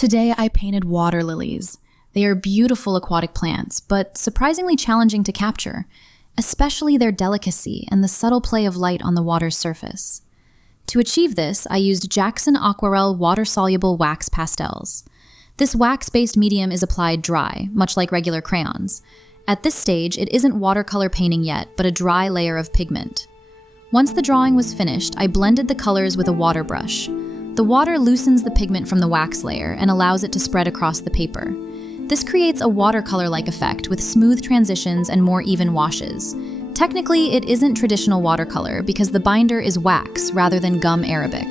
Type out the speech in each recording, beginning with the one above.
Today I painted water lilies. They are beautiful aquatic plants, but surprisingly challenging to capture, especially their delicacy and the subtle play of light on the water's surface. To achieve this, I used Jackson Aquarelle water-soluble wax pastels. This wax-based medium is applied dry, much like regular crayons. At this stage, it isn't watercolor painting yet, but a dry layer of pigment. Once the drawing was finished, I blended the colors with a water brush. The water loosens the pigment from the wax layer and allows it to spread across the paper. This creates a watercolor-like effect with smooth transitions and more even washes. Technically, it isn't traditional watercolor because the binder is wax rather than gum arabic.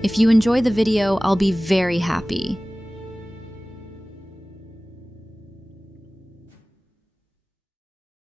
If you enjoy the video, I'll be very happy.